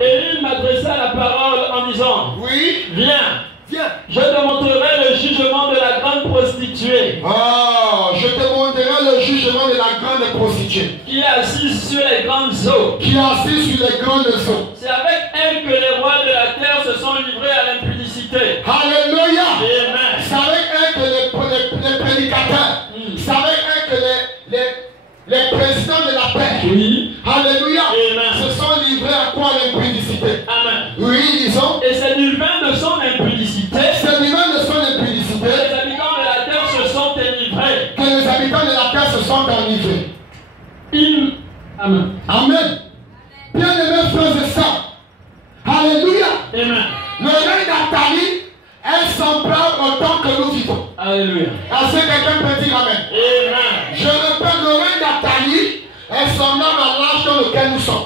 Élie m'adressa la parole en disant, Oui. viens, Viens. je te montrerai le jugement de la grande prostituée. Ah, je te montrerai le jugement de la grande prostituée. Qui est assise sur les grandes eaux. Qui est assise sur les grandes eaux. C'est avec elle que les rois de la terre se sont livrés à l'impudicité. Alléluia. Amen. C'est avec elle que les prédicateurs, c'est avec elle que les présidents de la paix, Oui. Alléluia, Amen. se sont livrés à quoi? L'impudicité. Amen. Oui, disons. Et c'est du vin de son impudicité C'est du vin de son que impudicité les habitants de la terre se sont délivrés. que les habitants de la terre se sont enivrés. Amen. Amen. Bien-aimés frères et sœurs, Alléluia. Amen. Le règne d'Athalie est semblable au temps que nous vivons. Alléluia. Est-ce que quelqu'un peut dire Amen? Amen. Je répète, le règne d'Athalie est semblable à l'âge dans lequel nous sommes.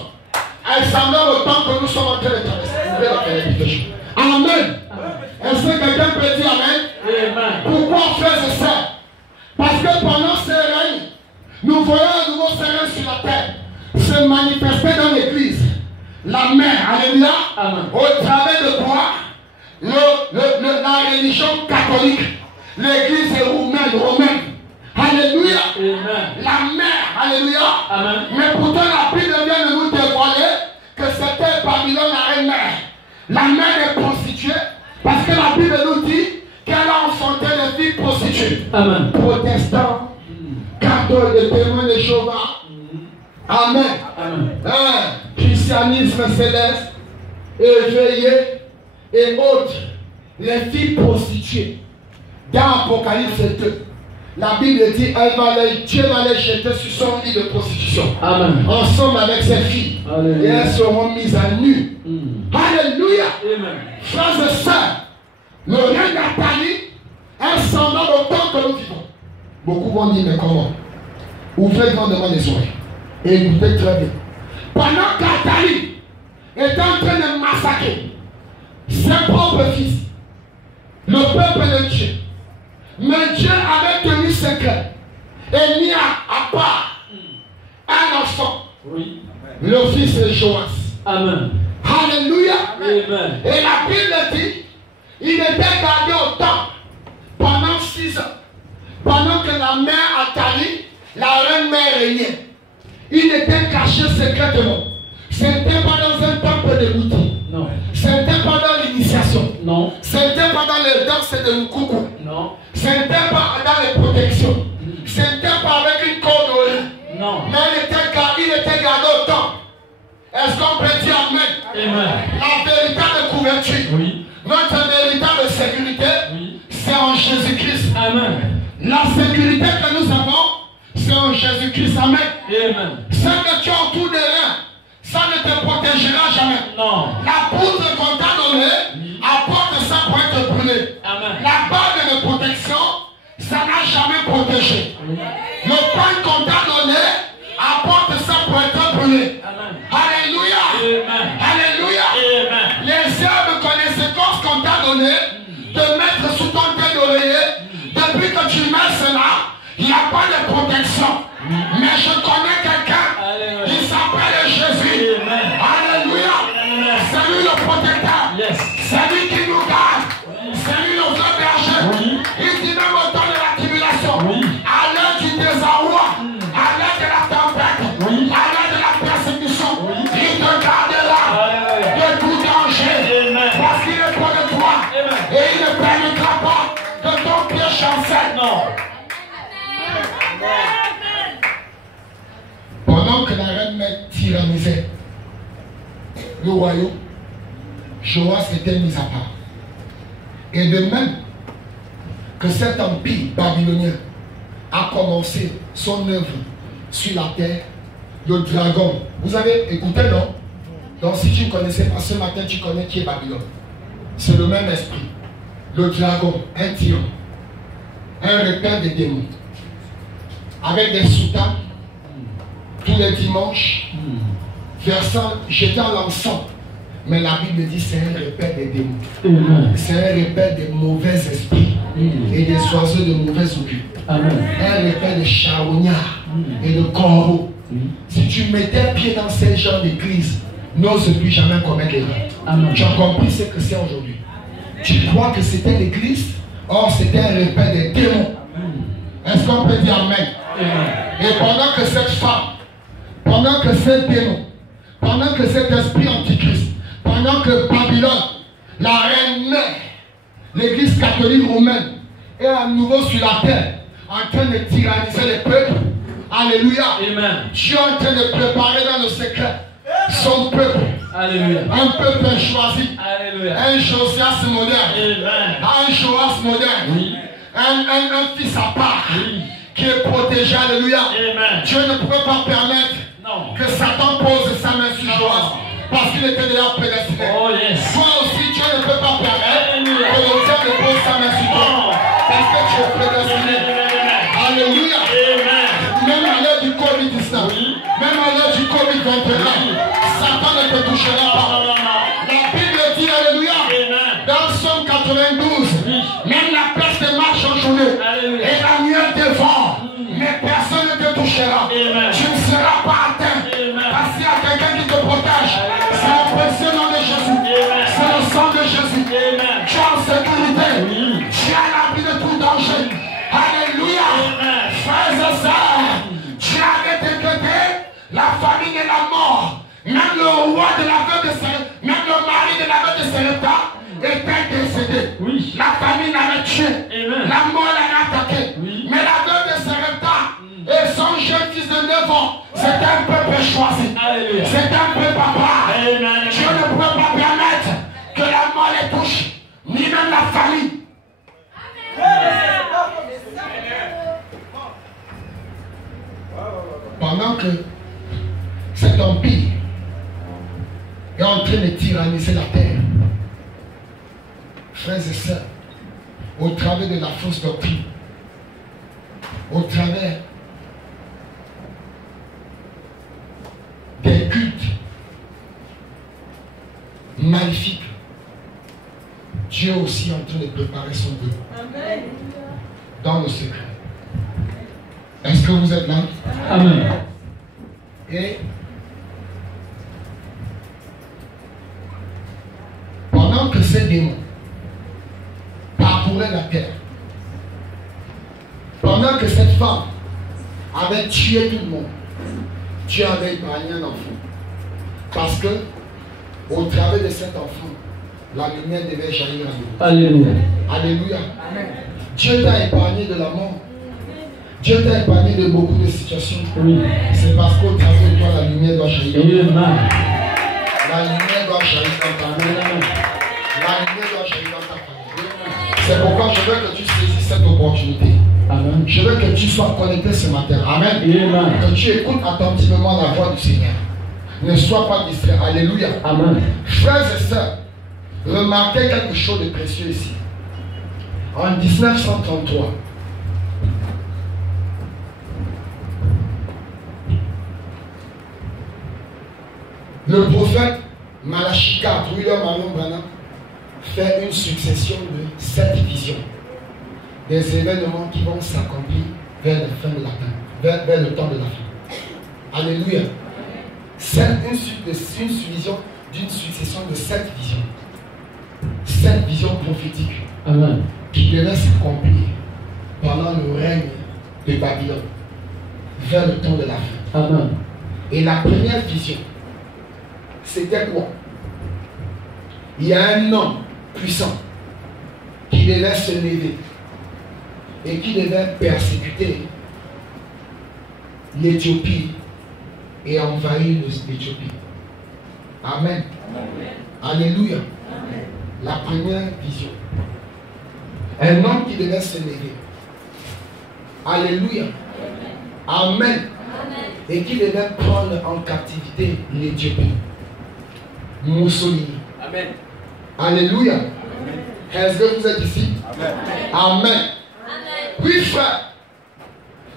Elle est semblable au temps que nous sommes en train de traverser. Amen. Est-ce que quelqu'un peut dire Amen? Amen. Pourquoi, frères et sœurs? Parce que pendant ce règne, nous voyons un nouveau règne sur la terre se manifester dans l'église. La main, alléluia, Amen. au travers de quoi? La religion catholique, l'église romaine. Alléluia. Amen. La mère, alléluia. Amen. Mais pourtant la Bible vient de nous dévoiler que c'était Babylone la reine-mère. La mère est prostituée parce que la Bible nous dit qu'elle a enfanté les filles prostituées. Amen. Protestants, catholiques, témoins de Jéhovah. Amen. Amen. Christianisme céleste, éveillé et autres. Les filles prostituées. Dans Apocalypse 2. La Bible dit Dieu va les jeter sur son lit de prostitution. Amen. Ensemble avec ses filles. Alléluia. Et elles seront mises à nu. Alléluia. Amen. Frères et sœurs, le règne d'Athalie est semblable au temps que nous vivons. Beaucoup vont dire mais comment? Ouvrez grandement les oreilles et écoutez très bien. Pendant qu'Athalie était en train de massacrer ses propres fils, le peuple de Dieu, mais Dieu avait tenu secret et mis à part un enfant, Oui. le fils de Joas. Amen. Alléluia. Amen. Et la Bible dit, il était gardé au temple pendant 6 ans. Pendant que la mère Athalie, la reine-mère régnait. Il était caché secrètement. Ce n'était pas dans un temple de l'outil. Non. Ce n'était pas dans l'initiation. Non. Ce n'était pas dans les danses de Nkoukou. Non. Ce n'était pas dans les protections. Ce n'était pas avec une corde au lit. Non. Mais il était gardé au temple. Est-ce qu'on peut dire Amen? Amen. La véritable couverture, Oui. notre véritable sécurité, Oui. c'est en Jésus-Christ. Amen. La sécurité que nous avons, c'est en Jésus-Christ. Amen. Amen. Ce que tu as autour de rien, ça ne te protégera jamais. Non. La poudre qu'on t'a donnée apporte ça pour être brûlé. Amen. La barre de protection, ça n'a jamais protégé. Le pain qu'on t'a donné apporte ça pour être brûlé. Amen. Alléluia. Amen. Alléluia. Amen. Les herbes connaissances qu'on t'a donné de mettre sous ton tête d'oreiller, depuis que tu mets cela, il n'y a pas de protection. Mais je connais quelqu'un qui s'appelle Jésus. Amen. Alléluia. Amen. C'est lui le protecteur. Yes. C'est lui qui nous garde. C'est lui le vrai berger. Oui. Il dit même au temps de la tribulation, Oui. à l'heure du désarroi, à l'heure de la tempête, Oui. à l'heure de la persécution, Oui. il te gardera Alléluia. de tout danger. Amen. Parce qu'il est près de toi. Amen. Et il ne permettra pas que ton pied chancelle. Non. Pendant que la reine-mère tyrannisait le royaume, Joas était mis à part. Et de même que cet empire babylonien a commencé son œuvre sur la terre, le dragon, vous avez écouté, non? Donc si tu ne connaissais pas ce matin, tu connais qui est Babylone. C'est le même esprit. Le dragon, un tyran, un repère des démons, avec des soutanes tous les dimanches, versant, jetant l'encens. Mais la Bible dit c'est un repère des démons. C'est un repère des mauvais esprits et des oiseaux de mauvais augure. Un repère de charognards et de corbeaux. Si tu mettais pied dans ces genres d'église, n'ose plus jamais commettre l'erreur. Tu as compris ce que c'est aujourd'hui. Tu crois que c'était l'église, or c'était un repère des démons. Est-ce qu'on peut dire amen? Et pendant que cette femme, pendant que ces démons, pendant que cet esprit antichrist, pendant que Babylone, la reine mère, l'église catholique romaine, est à nouveau sur la terre, en train de tyranniser les peuples. Alléluia. Amen. Dieu est en train de préparer dans le secret son peuple. Alléluia. Un peuple choisi. Alléluia. Un Josias moderne. Amen. Un Joas moderne. Oui. Un fils à part. Oui. Qui est protégé. Alléluia. Amen. Dieu ne pouvait pas permettre que Satan pose sa main sur Joas. Parce qu'il était déjà prédestiné. Oh, yes. Toi aussi, Dieu ne peut pas permettre que le diable pose sa main sur toi. Parce que tu es prédestiné. Alléluia. Amen. Même à l'heure du Covid-19, même à l'heure du Covid-21, Satan ne te touchera pas. La Bible dit, alléluia, dans Psaume 92, même la peste marche en journée et la nuit devant, mais personne ne te touchera. Tu ne seras pas atteint parce qu'il y a quelqu'un qui te protège. C'est le précieux nom de Jésus. C'est le sang de Jésus. Tu es en sécurité. Tu es à l'abri de tout danger. Alléluia. Frères et sœurs, tu avais décrété la famine et la mort. Même le roi de la veuve de Sarepta, même le mari de la veuve de Sarepta était décédé. Oui. La famine l'avait tué. La mort l'avait attaqué. Oui. Mais la veuve de Sarepta et son jeune fils de 9 ans, c'était un peuple choisi. C'était un peuple papa. Dieu ne pouvait pas permettre que la mort les touche, ni même la famille. Pendant que cet empire est en train de tyranniser la terre, frères et sœurs, au travers de la fausse doctrine, au travers des cultes magnifiques, Dieu est aussi en train de préparer son peuple dans le secret. Est-ce que vous êtes là? Amen. Et pendant que ces démons parcouraient la terre, pendant que cette femme avait tué tout le monde, Dieu avait épargné un enfant. Parce que au travers de cet enfant, la lumière devait jaillir à nous. Alléluia. Alléluia. Amen. Dieu t'a épargné de la mort. Dieu t'a épargné de beaucoup de situations. Oui. C'est parce qu'au travers de toi, la lumière doit jaillir. La lumière doit jaillir dans ta vie. La lumière doit jaillir dans ta famille. C'est pourquoi je veux que tu saisisses cette opportunité. Amen. Je veux que tu sois connecté ce matin. Amen. Amen. Que tu écoutes attentivement la voix du Seigneur. Ne sois pas distrait. Alléluia. Amen. Frères et sœurs, remarquez quelque chose de précieux ici. En 1933, le prophète Malachi 4, William Marion Branham, fait une succession de 7 visions. Des événements qui vont s'accomplir vers la fin de la fin, vers le temps de la fin. Alléluia. C'est une vision d'une succession de 7 visions. 7 visions prophétiques. Amen. Qui devaient s'accomplir pendant le règne de Babylone, vers le temps de la fin. Amen. Et la première vision, c'était quoi? Il y a un homme puissant qui devait se lever et qui devait persécuter l'Éthiopie et envahir l'Éthiopie. Amen. Amen. Alléluia. Amen. La première vision. Un homme qui devait se lever. Alléluia. Amen. Amen. Et qui devait prendre en captivité l'Éthiopie. Mussolini. Amen. Alléluia. Est-ce que vous êtes ici? Amen. Amen. Amen. Oui, frère.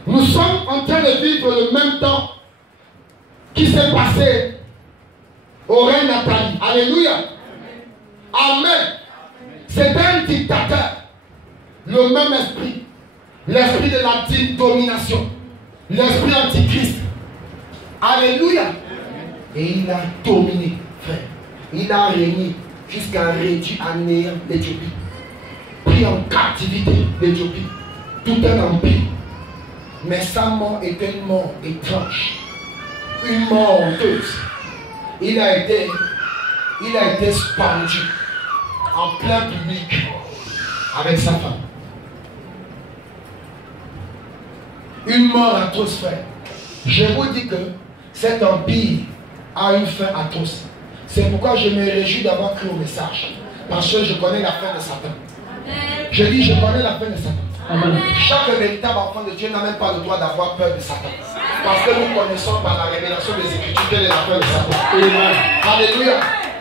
Nous sommes en train de vivre le même temps qui s'est passé au règne d'Athalie. Alléluia. Amen. C'est un dictateur. Le même esprit. L'esprit de la domination. L'esprit antichrist. Alléluia. Et il a dominé. Il a régné jusqu'à réduire à néant l'Éthiopie. Pris en captivité l'Éthiopie. Tout un empire. Mais sa mort était une mort étrange. Une mort honteuse. Il a été pendu en plein public avec sa femme. Une mort atroce, frère. Je vous dis que cet empire a une fin atroce. C'est pourquoi je me réjouis d'avoir cru au message. Parce que je connais la fin de Satan. Je dis, je connais la fin de Satan. Amen. Chaque véritable enfant de Dieu n'a même pas le droit d'avoir peur de Satan. Parce que nous connaissons par la révélation des Écritures quelle est la fin de Satan. Amen. Alléluia.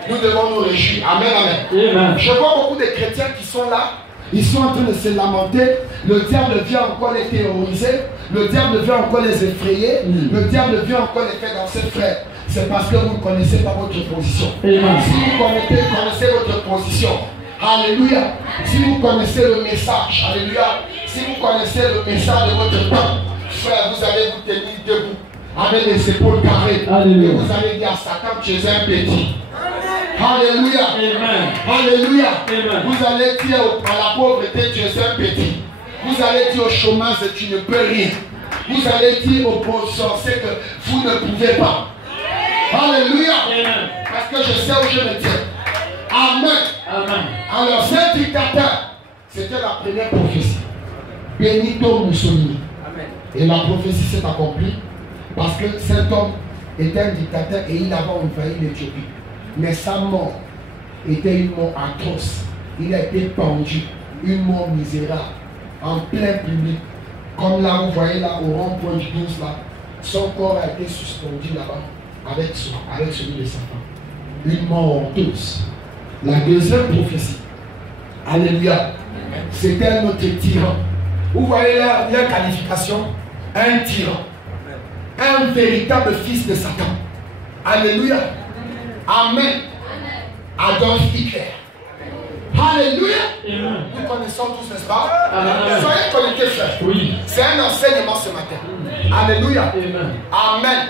Nous devons nous réjouir. Amen, amen. Amen. Je vois beaucoup de chrétiens qui sont là. Ils sont en train de se lamenter. Le diable vient encore les terroriser. Le diable vient encore les effrayer. Le diable vient encore les faire danser, frère. C'est parce que vous ne connaissez pas votre position. Amen. Si vous connaissez votre position, alléluia. Si vous connaissez le message, alléluia. Si vous connaissez le message de votre temps, frère, vous allez vous tenir debout avec les épaules carrées. Alléluia. Et vous allez dire à Satan, tu es un petit. Alléluia. Amen. Alléluia. Amen. Vous allez dire à la pauvreté, tu es un petit. Vous allez dire au chômage, tu ne peux rien. Vous allez dire aux pauvres sorciers que vous ne pouvez pas. Alléluia. Amen. Parce que je sais où je me tiens. Amen. Amen. Alors, ce dictateur, c'était la première prophétie. Benito Mussolini. Amen. Et la prophétie s'est accomplie parce que cet homme était un dictateur et il avait envahi l'Éthiopie. Mais sa mort était une mort atroce. Il a été pendu, une mort misérable, en plein public. Comme là, vous voyez là, au rond-point du 12 là, son corps a été suspendu là-bas avec celui de sa femme. Une mort honteuse. La deuxième prophétie, alléluia, c'était un autre tyran. Vous voyez là, la qualification, un tyran, un véritable fils de Satan. Alléluia. Amen. Adolf Hitler. Alléluia. Nous connaissons tous, n'est-ce pas? Soyez connectés, frère. Oui. C'est un enseignement ce matin. Alléluia. Amen.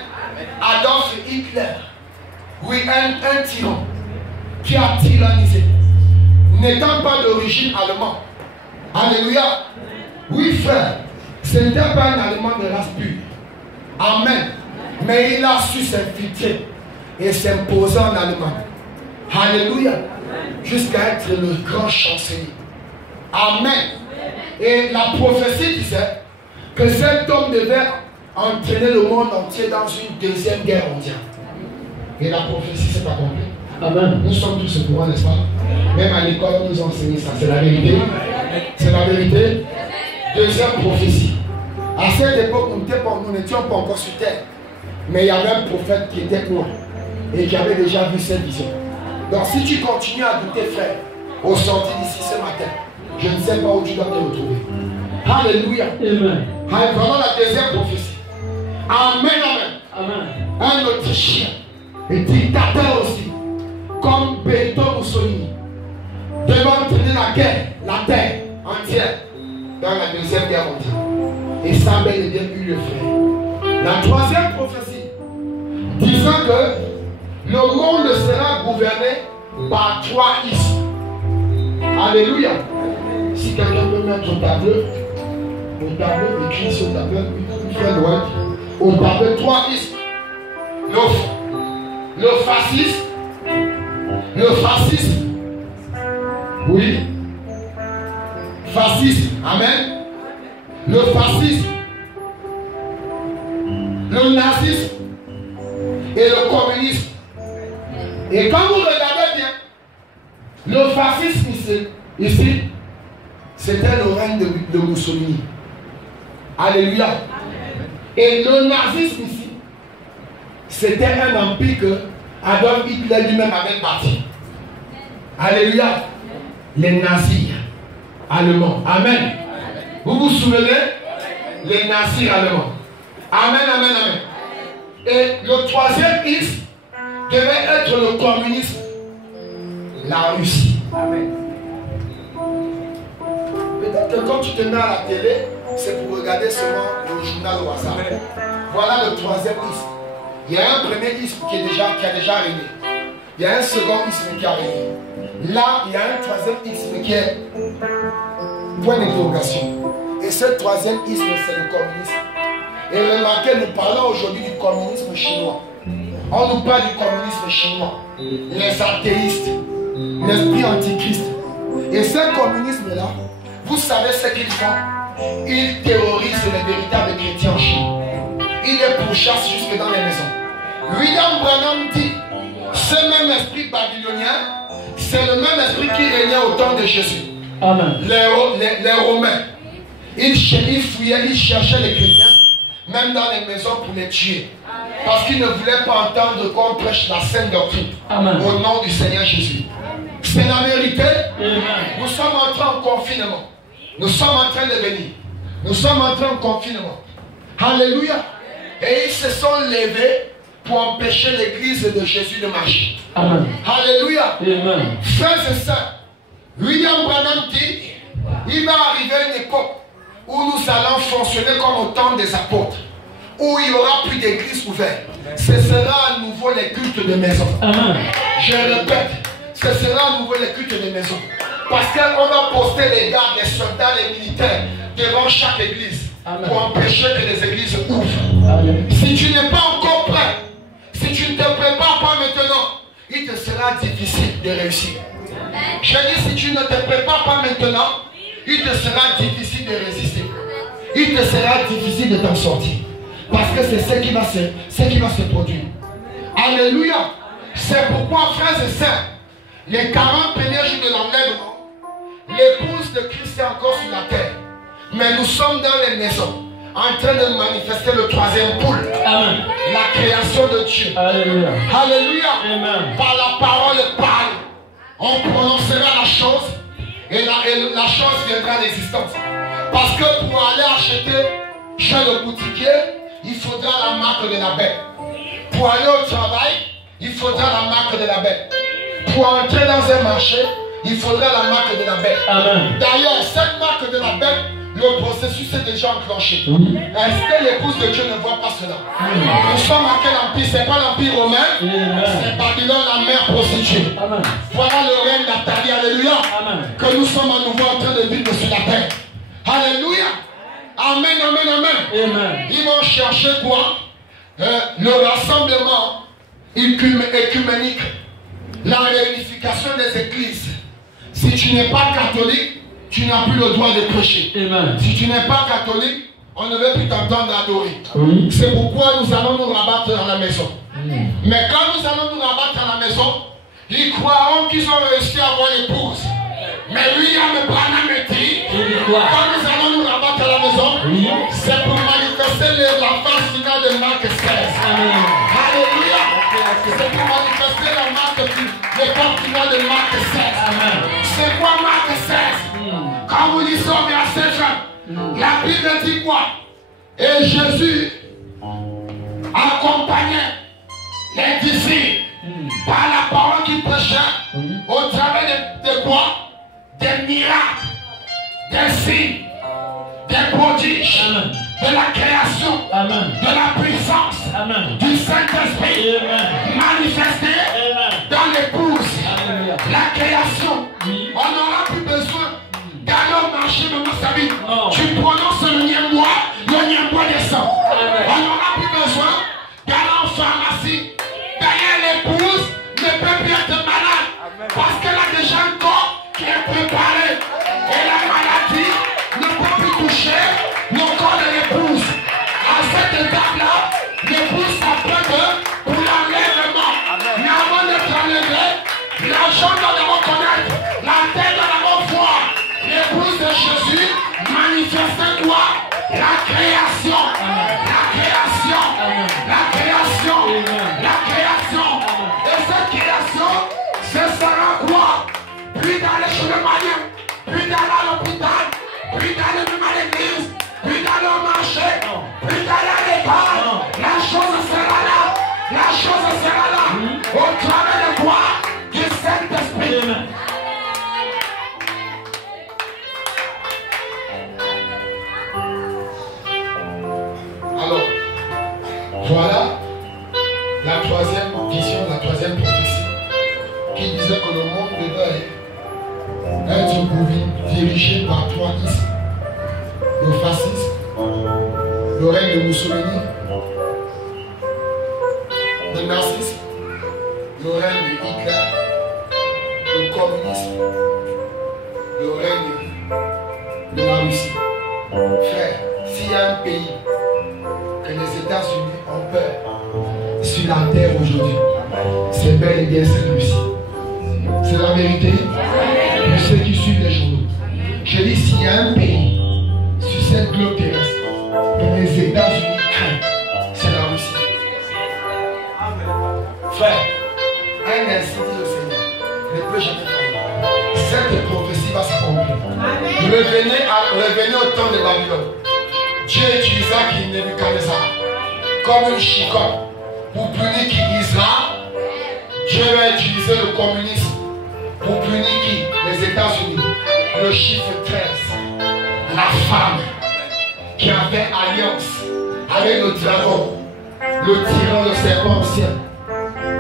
Adolf Hitler. Oui, un tyran qui a tyrannisé. N'étant pas d'origine allemande. Alléluia. Oui, frère. Ce n'était pas un Allemand de race pure. Amen. Mais il a su s'infiltrer et s'imposer en Allemagne. Alléluia. Jusqu'à être le grand chancelier. Amen. Et la prophétie disait que cet homme devait entraîner le monde entier dans une deuxième guerre mondiale. Et la prophétie s'est accomplie. Amen. Nous sommes tous au courant, n'est-ce pas? Même à l'école, on nous a enseigné ça. C'est la vérité. C'est la vérité. Deuxième prophétie. À cette époque, nous n'étions pas encore sur terre. Mais il y avait un prophète qui était loin et qui avait déjà vu cette vision. Donc si tu continues à douter, frère, au sortir d'ici ce matin, je ne sais pas où tu dois te retrouver. Alléluia. Amen. Vraiment la deuxième prophétie. Amen, amen. Amen. Un Autrichien, et dictateur aussi, comme Benito Mussolini, devant entraîner la guerre, la terre entière, dans la deuxième guerre mondiale. Et ça a bel et bien eu le frère. La troisième prophétie, disant que le monde sera gouverné par trois ismes. Alléluia. Si quelqu'un peut mettre au tableau, écrit sur le tableau, très loin, au tableau, trois ismes. Le fascisme, oui, fascisme, amen. Le fascisme, le nazisme et le communisme. Et quand vous regardez bien, le fascisme ici, c'était le règne de Mussolini. Alléluia. Et le nazisme ici, c'était un empire que Adolf Hitler lui-même avait bâti. Alléluia. Les nazis allemands. Amen. Vous vous souvenez? Les nazis allemands. Amen, amen, amen. Et le troisième isme devait être le communisme, la Russie. Amen. Peut-être que quand tu te mets à la télé, c'est pour regarder seulement le journal au hasard. Voilà le troisième isme. Il y a un premier isme qui a déjà régné. il y a un second isme qui arrive. Là, il y a un troisième isme qui est point d'interrogation. Et ce troisième isme, c'est le communisme. Et remarquez, nous parlons aujourd'hui du communisme chinois. On nous parle du communisme chinois. Les athéistes, l'esprit antichrist. Et ce communisme-là, vous savez ce qu'ils font? Ils terrorisent les véritables chrétiens en Chine. Ils les pourchassent jusque dans les maisons. William Branham dit, ce même esprit babylonien, c'est le même esprit qui régnait au temps de Jésus. Amen. Les Romains, ils fouillaient, ils cherchaient les chrétiens, même dans les maisons pour les tuer. Parce qu'ils ne voulaient pas entendre qu'on prêche la sainte doctrine au nom du Seigneur Jésus. C'est la vérité. Nous sommes entrés en confinement. Nous sommes en train de venir. Nous sommes entrés en confinement. Alléluia. Et ils se sont levés pour empêcher l'église de Jésus de marcher. Amen. Alléluia. Amen. Frères et sœurs, William Branham dit, il va arriver une époque où nous allons fonctionner comme au temps des apôtres, où il n'y aura plus d'église ouverte. Ce sera à nouveau les cultes de maison. Amen. Je répète, ce sera à nouveau les cultes de maison. Parce qu'on va poster les gardes, les soldats, les militaires devant chaque église. Amen. Pour empêcher que les églises ouvrent. Amen. Si tu n'es pas encore prêt, si tu ne te prépares pas maintenant, il te sera difficile de réussir. Je dis, si tu ne te prépares pas maintenant, il te sera difficile de résister. Il te sera difficile de t'en sortir. Parce que c'est ce qui va se produire. Alléluia. C'est pourquoi, frères et sœurs, les 40 premiers jours de l'enlèvement, l'épouse de Christ est encore sur la terre. Mais nous sommes dans les maisons, en train de manifester le troisième pôle. Amen. La création de Dieu. Alléluia. Alléluia. Amen. Par la parole parle, on prononcera la chose et la chose viendra à l'existence. Parce que pour aller acheter chez le boutiquier, il faudra la marque de la bête. Pour aller au travail, il faudra la marque de la bête. Pour entrer dans un marché, il faudra la marque de la bête. D'ailleurs, cette marque de la bête, le processus est déjà enclenché. Est-ce que l'épouse de Dieu ne voit pas cela? Nous sommes à quel empire? Ce n'est pas l'empire romain, c'est Babylone, la mère prostituée. Voilà le règne d'Athalie, alléluia. Que nous sommes à nouveau en train de vivre sur la terre. Alléluia. Amen, amen, amen. Ils vont chercher quoi? Le rassemblement écuménique, la réunification des églises. Si tu n'es pas catholique, tu n'as plus le droit de prêcher. Amen. Si tu n'es pas catholique, on ne veut plus t'entendre adorer. C'est pourquoi nous allons nous rabattre à la maison. Mais quand nous allons nous rabattre à la maison, ils croiront qu'ils ont réussi à avoir l'épouse. Mais William Branham dit, quand nous allons nous rabattre à la maison, c'est pour manifester la phase finale de Marc 16. Alléluia. C'est pour manifester la marque, l'étape finale de Marc 16. C'est quoi Marc 16? Quand vous lisez au verset 20, la Bible dit quoi? Et Jésus accompagnait les disciples par la parole qu'il prêchait au travers de quoi? Des miracles, des signes, des prodiges, de la création, de la puissance, du Saint-Esprit manifesté dans l'épouse, la création. On n'aura plus besoin d'aller au marché de sa vie. Tu prononces le niembois descend. On n'aura plus besoin d'aller en pharmacie. D'ailleurs, l'épouse ne peut plus être malade parce qu'elle a déjà un corps qui est préparé. Et la maladie ne peut plus toucher le corps de l'épouse. À cette étape-là, l'épouse s'apprête pour l'enlèvement. Mais avant d'être enlevé, l'argent doit d'abord connaître, la tête doit d'abord voir. L'épouse de Jésus manifestait quoi? La création. La création. La création. La création. Et cette création, ce sera quoi? Plus d'aller chez le malien, plus d'aller à l'hôpital, plus d'aller même à l'église, plus d'aller au marché, plus d'aller à l'école. La chose sera là. La chose sera là. Au travers de quoi? Du Saint-Esprit. dirigé par trois ici. Le fascisme, le règne de Mussolini, le nazisme, le règne de Hitler, le communisme, le règne de la Russie. Frère, s'il y a un pays que les États-Unis ont peur sur la terre aujourd'hui, c'est bel et bien cette Russie. C'est la vérité pour ceux qui suivent les journaux. Je dis, s'il y a un pays sur cette globe terrestre que les États-Unis craignent, c'est la Russie. Frère, un ainsi dit le Seigneur ne peut jamais faillir. Cette prophétie va s'accomplir. Revenez au temps de Babylone. Dieu utilisa qui Nebuchadnezzar comme une chicotte pour punir qui Israël. Dieu va utiliser le communisme pour punir qui? Les États-Unis. Le chiffre 13. La femme qui a fait alliance avec le dragon, le tyran, le serpent ancien,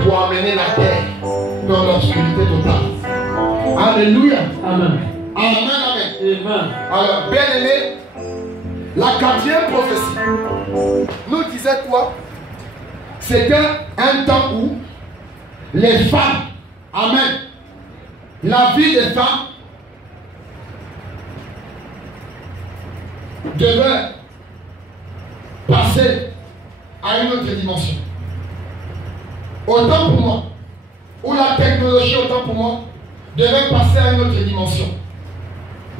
pour amener la terre dans l'obscurité totale. Alléluia. Amen. Amen, amen. Amen. Alors, bien aimé, la 4e prophétie nous disait quoi? C'était un temps où les femmes, amen, la vie des femmes devait passer à une autre dimension. Autant pour moi, ou la technologie, autant pour moi, devait passer à une autre dimension.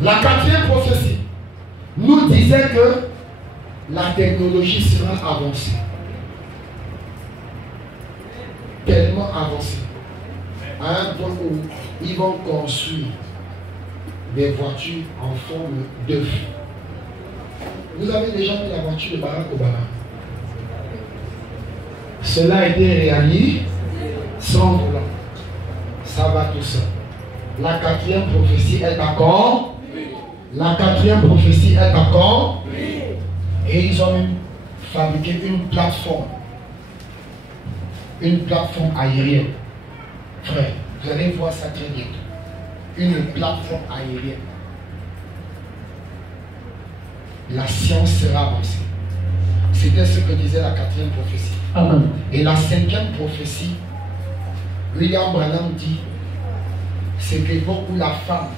La 4e prophétie nous disait que la technologie sera avancée. Tellement avancée. À un point où ils vont construire des voitures en forme d'œuf. Vous avez déjà vu la voiture de Barack Obama? Cela a été réalisé sans volant. Ça va tout seul. La 4e prophétie est d'accord. La 4e prophétie est d'accord. Et ils ont même fabriqué une plateforme. Une plateforme aérienne. Frère, vous allez voir ça très bientôt. Une plateforme aérienne. La science sera avancée. C'était ce que disait la 4e prophétie. Amen. Et la 5e prophétie, William Branham dit, c'est l'époque où la femme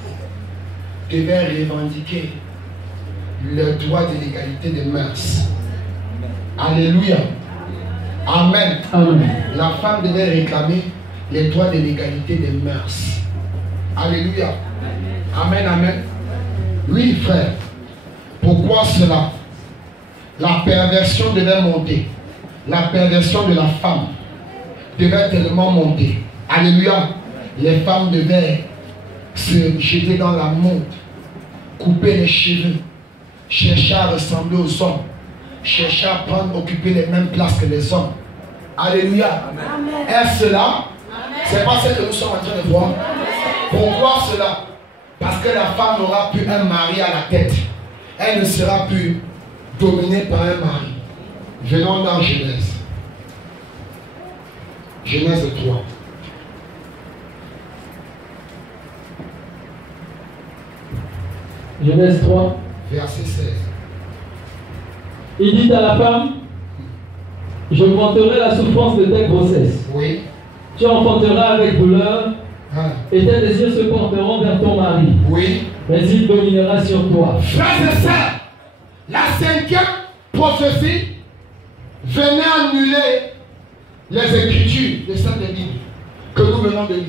devait revendiquer le droit de l'égalité des mœurs. Alléluia. Amen. Amen. La femme devait réclamer les droits de l'égalité des mœurs. Alléluia. Amen, amen. Oui, frère. Pourquoi cela? La perversion devait monter. La perversion de la femme devait tellement monter. Alléluia. Les femmes devaient se jeter dans la mode, couper les cheveux, chercher à ressembler aux hommes, chercher à occuper les mêmes places que les hommes. Alléluia. Est-ce cela? C'est pas ce que nous sommes en train de voir. Pourquoi cela? Parce que la femme n'aura plus un mari à la tête. Elle ne sera plus dominée par un mari. Venons dans Genèse. Genèse 3. Genèse 3. Verset 16. Il dit à la femme, je augmenterai la souffrance de ta grossesse. Oui. Tu enfanteras avec douleur, et tes désirs se porteront vers ton mari. Oui. Mais il dominera sur toi. Frères et sœurs, la 5e prophétie venait annuler les écritures de cette Bible que nous venons de lire.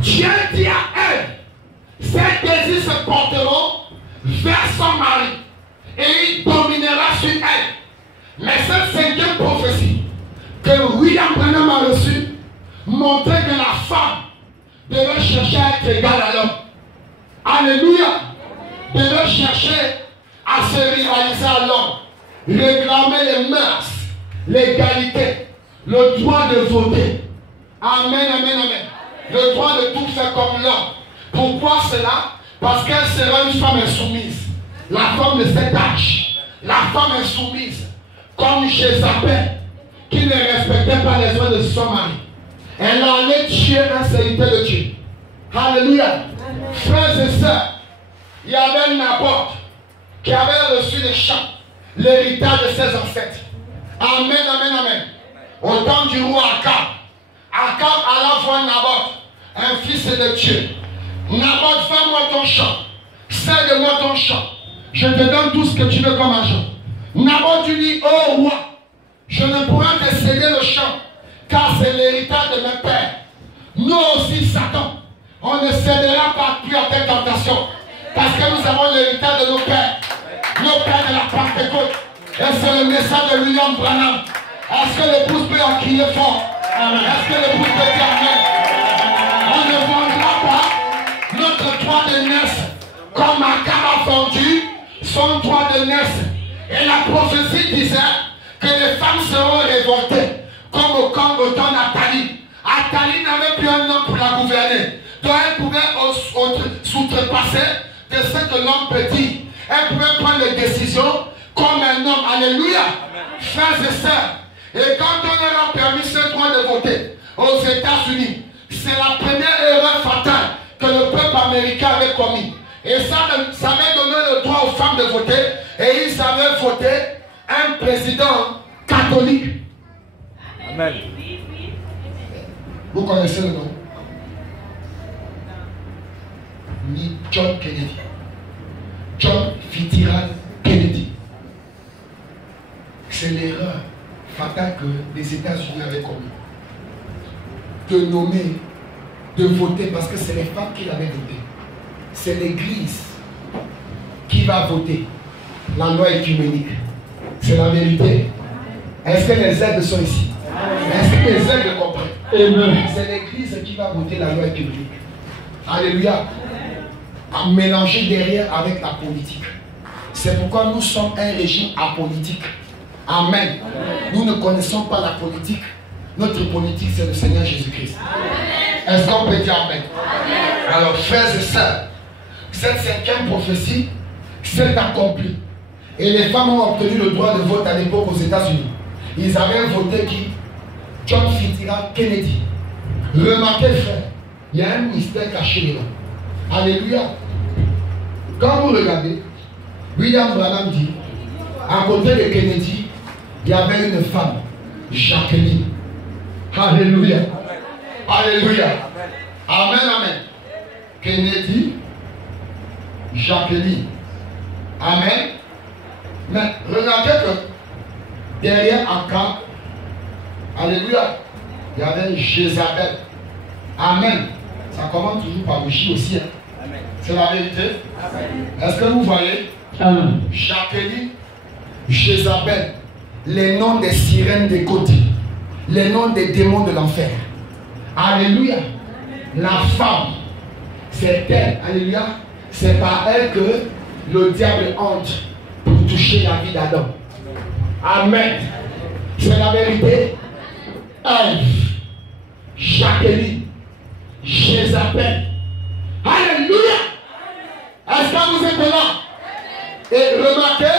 Dieu dit à elle, ses désirs se porteront vers son mari et il dominera sur elle. Mais cette 5e prophétie que William Branham a reçue montrait que la femme devait chercher à être égale à l'homme. Alléluia. Devait chercher à se rivaliser à l'homme, réclamer les mœurs, l'égalité, le droit de voter. Amen, amen, amen. Le droit de tout faire comme l'homme. Pourquoi cela? Parce qu'elle sera une femme insoumise. La femme de cet âge. La femme insoumise. Comme Jézabel, qui ne respectait pas les droits de son mari. Elle allait tuer un serviteur de Dieu. Alléluia. Frères et sœurs, il y avait Naboth qui avait reçu les champs, l'héritage de ses ancêtres. Amen, amen, amen. Au temps du roi Akab, Akab alla voir Naboth, un fils de Dieu. Naboth, vends-moi ton champ, cède-moi ton champ, je te donne tout ce que tu veux comme argent. Naboth lui dit, oh roi, je ne pourrai te céder le champ, car c'est l'héritage de mes pères. Nous aussi, Satan, on ne cédera pas plus à tes tentations, parce que nous avons l'héritage de nos pères de la Pentecôte. Et c'est le message de William Branham. Est-ce que l'épouse peut en crier fort? Est-ce que l'épouse peut dire amen? On ne vendra pas notre droit de naissance comme Akab a vendu son droit de naissance. Et la prophétie disait que les femmes seront révoltées comme au temps d'Athalie. Athalie n'avait plus un homme pour la gouverner. Donc elle pouvait s'outrepasser de ce que l'homme peut dire. Elle pouvait prendre les décisions comme un homme. Alléluia. Frères et sœurs. Et quand on leur a permis ce droit de voter aux États-Unis, c'est la première erreur fatale que le peuple américain avait commis. Et ça avait donné le droit aux femmes de voter. Et ils avaient voté un président catholique. Amen. Vous connaissez le nom? John Kennedy. John Fitzgerald Kennedy. C'est l'erreur fatale que les États-Unis avaient commis. De nommer, de voter, parce que c'est les femmes qui l'avaient voté. C'est l'Église qui va voter la loi écuménique. C'est la vérité. Est-ce que les aides sont ici? Est-ce que les aides comprennent? C'est l'Église qui va voter la loi écuménique. Alléluia. À mélanger derrière avec la politique. C'est pourquoi nous sommes un régime apolitique. Amen. Nous ne connaissons pas la politique. Notre politique, c'est le Seigneur Jésus-Christ. Est-ce qu'on peut dire amen? Alors, frères et sœurs, cette cinquième prophétie s'est accomplie. Et les femmes ont obtenu le droit de vote à l'époque aux États-Unis. Ils avaient voté qui? John Fitzgerald Kennedy. Remarquez, frère, il y a un mystère caché là. Alléluia. Quand vous regardez, William Branham dit, à côté de Kennedy, il y avait une femme, Jacqueline. Alléluia. Alléluia. Amen, amen. Kennedy, Jacqueline. Amen. Mais regardez que derrière Akab, alléluia, il y avait Jézabel. Amen. Ça commence toujours par le J aussi. Hein. C'est la vérité. Est-ce que vous voyez? Amen. Jacqueline, Jézabel, les noms des sirènes des côtes, les noms des démons de l'enfer. Alléluia. La femme, c'est elle. Alléluia. C'est par elle que le diable entre pour toucher la vie d'Adam. Amen. C'est la vérité. Ève, Jacqueline, Jézabel. Alléluia. Est-ce que vous êtes là? Et remarquez,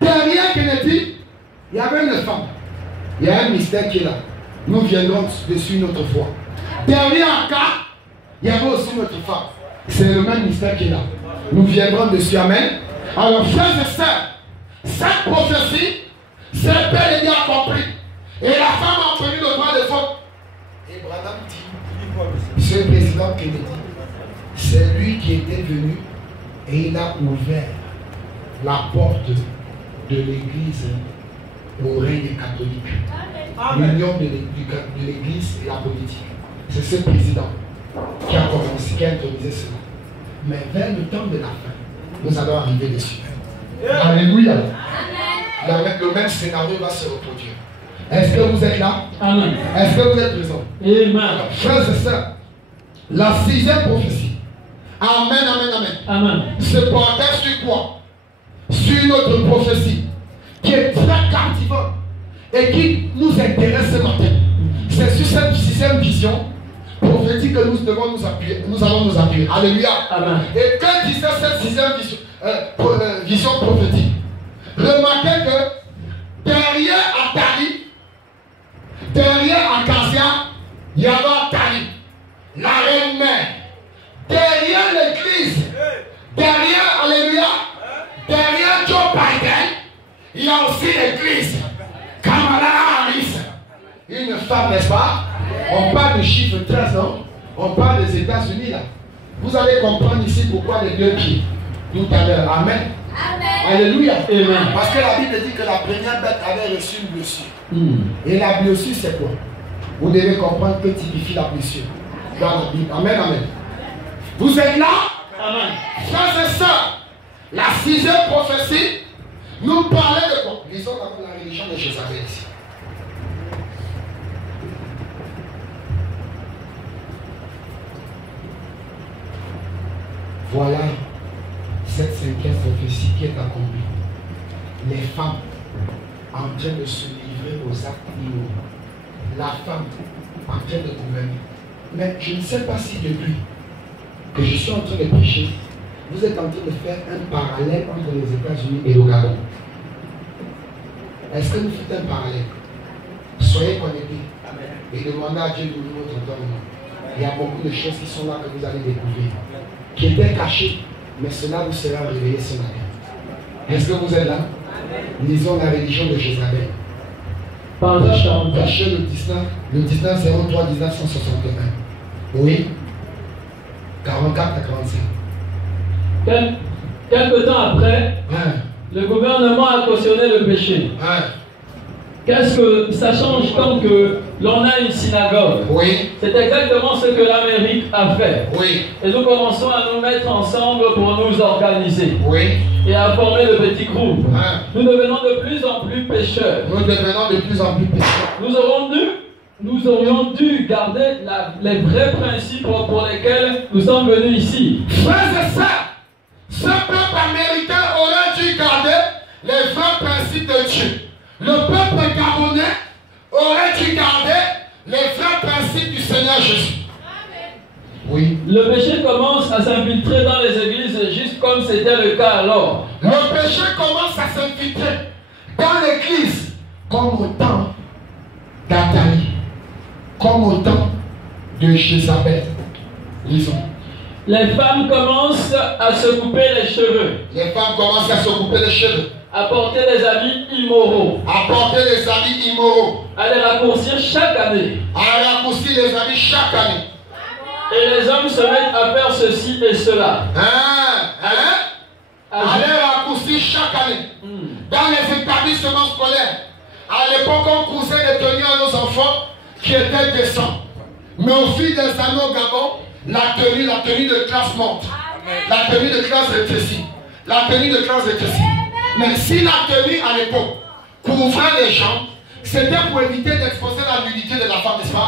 derrière Kennedy, il y avait une femme. Il y a un mystère qui est là. Nous viendrons dessus une autre fois. Derrière Akab, il y avait aussi notre femme. C'est le même mystère qui est là. Nous viendrons dessus. Amen. Alors, frères et sœurs, cette prophétie, c'est bel et bien accomplie. Et la femme a obtenu le droit de vote. Et Branham dit, ce président Kennedy, c'est lui qui était venu et il a ouvert la porte de l'église au règne des catholiques. L'union de l'église et la politique. C'est ce président qui a commencé, qui a introduit cela. Mais vers le temps de la fin, nous allons arriver dessus. Alléluia. Le même scénario va se reproduire. Est-ce que vous êtes là? Amen. Est-ce que vous êtes présents? Amen. Frères et sœurs, la sixième prophétie. Amen, amen, amen. Amen. Se portait sur quoi? Sur une autre prophétie qui est très captivante et qui nous intéresse ce matin. C'est sur cette sixième vision prophétique que nous devons nous appuyer. Nous allons nous appuyer. Alléluia. Amen. Et que disait cette sixième vision prophétique? Remarquez que derrière Athalie, derrière Acacia, il y avait Athalie, la reine mère. Derrière l'église y a aussi l'église. Kamala Harris. Une femme, n'est-ce pas? On parle du chiffre 13, non? On parle des États-Unis là. Vous allez comprendre ici pourquoi les deux pieds. Tout à l'heure. Amen. Amen. Alléluia. Amen. Parce que la Bible dit que la première bête avait reçu une blessure. Et la blessure, c'est quoi? Vous devez comprendre que typifie la blessure dans la Bible. Amen, amen. Vous êtes là? Amen. Frères et sœurs, la 6e prophétie nous parlait de quoi? Lisons la religion de Jézabel ici. Voilà cette 5e prophétie qui est accomplie. Les femmes en train de se livrer aux actes immoraux. La femme en train de gouverner. Mais je ne sais pas si depuis que je suis en train de prêcher, vous êtes en train de faire un parallèle entre les États-Unis et le Gabon. Est-ce que vous faites un parallèle? Soyez connectés et demandez à Dieu de vous votre entendement. Il y a beaucoup de choses qui sont là que vous allez découvrir, qui étaient cachées, mais cela vous sera révélé ce matin. Est-ce que vous êtes là? Lisons la religion de Jézabel. Verset le 19 03 1961. Oui. 44 à 45. Quelque temps après, le gouvernement a cautionné le péché. Qu'est-ce que ça change tant que l'on a une synagogue? Oui. C'est exactement ce que l'Amérique a fait. Oui. Et nous commençons à nous mettre ensemble pour nous organiser. Oui. Et à former de petits groupes. Nous devenons de plus en plus pécheurs. Nous devenons de plus en plus pécheurs. Nous aurions dû garder les vrais principes pour lesquels nous sommes venus ici. Frères et sœurs, ce peuple américain aurait dû garder les vrais principes de Dieu. Le peuple gabonais aurait dû garder les vrais principes du Seigneur Jésus. Oui. Le péché commence à s'infiltrer dans les églises juste comme c'était le cas alors. Le péché commence à s'infiltrer dans l'église comme au temps d'Athalie, comme au temps de Jézabel. Lisons. Les femmes commencent à se couper les cheveux. Les femmes commencent à se couper les cheveux. À porter des habits immoraux. À porter des habits immoraux. À les raccourcir chaque année. À raccourcir les habits chaque année. Et les hommes se mettent à faire ceci et cela. À les raccourcir chaque année. Dans les établissements scolaires, à l'époque, on cousait des tenues à nos enfants qui étaient décents. Mais au fil des années au Gabon, la tenue de classe monte. La tenue de classe rétrécit. La tenue de classe rétrécit. Mais si la tenue à l'époque couvrait les gens, c'était pour éviter d'exposer la nudité de la femme, n'est-ce pas?